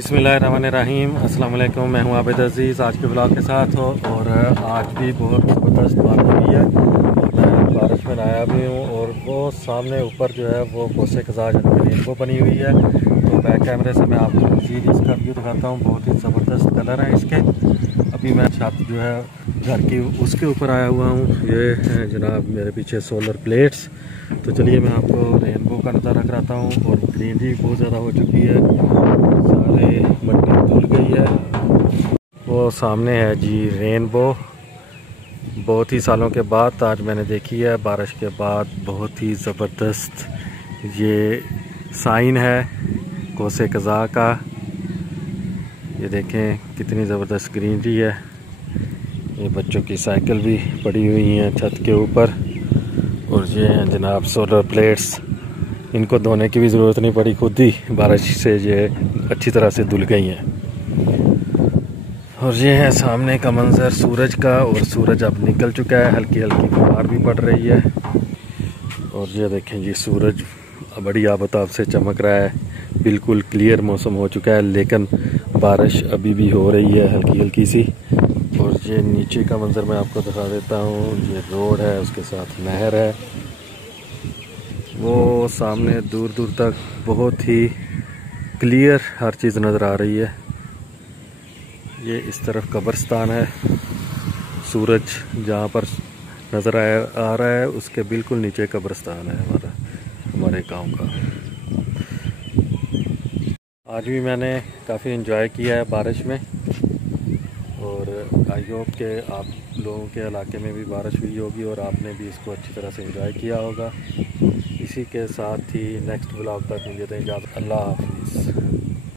बिस्मिल्लाहिर्रहमानिर्रहीम। अस्सलाम वालेकुम। मैं हूं आबिद अज़ीज़ आज के ब्लॉग के साथ हो। और आज भी बहुत ज़बरदस्त बारिश हुई है और मैं बारिश में आया भी हूं। और वो सामने ऊपर जो है वो कोसे कज़ा रेनबो बनी हुई है। तो बैक कैमरे से मैं आपको मज़ीद इसका व्यू दिखाता हूँ। बहुत ही ज़बरदस्त कलर है इसके। अभी मैं छत जो है घर की उसके ऊपर आया हुआ हूँ। ये है जनाब मेरे पीछे सोलर प्लेट्स। तो चलिए मैं आपको रेनबो का नज़ारा कराता हूँ। और ग्रीनरी बहुत ज़्यादा हो चुकी है, सारे मट्टी धुल गई है। वो सामने है जी रेनबो। बहुत ही सालों के बाद आज मैंने देखी है, बारिश के बाद बहुत ही ज़बरदस्त ये साइन है कोसे कज़ा का। ये देखें कितनी ज़बरदस्त ग्रीनरी है। ये बच्चों की साइकिल भी पड़ी हुई हैं छत के ऊपर। और ये हैं जनाब सोलर प्लेट्स। इनको धोने की भी ज़रूरत नहीं पड़ी, खुद ही बारिश से ये अच्छी तरह से धुल गई हैं। और ये है सामने का मंज़र सूरज का। और सूरज अब निकल चुका है, हल्की हल्की फुहार भी पड़ रही है। और ये देखें जी सूरज बड़ी आबताब से चमक रहा है। बिल्कुल क्लियर मौसम हो चुका है, लेकिन बारिश अभी भी हो रही है हल्की हल्की सी। और ये नीचे का मंज़र मैं आपको दिखा देता हूँ। ये रोड है, उसके साथ नहर है। वो सामने दूर दूर तक बहुत ही क्लियर हर चीज़ नज़र आ रही है। ये इस तरफ कब्रिस्तान है। सूरज जहाँ पर नज़र आ रहा है उसके बिल्कुल नीचे कब्रिस्तान है हमारे गांव का। आज भी मैंने काफ़ी एंजॉय किया है बारिश में। और आई होप के आप लोगों के इलाके में भी बारिश हुई होगी और आपने भी इसको अच्छी तरह से एंजॉय किया होगा। इसी के साथ ही नेक्स्ट व्लॉग तक मुझे दें इजाज़त। अल्लाह हाफिज़।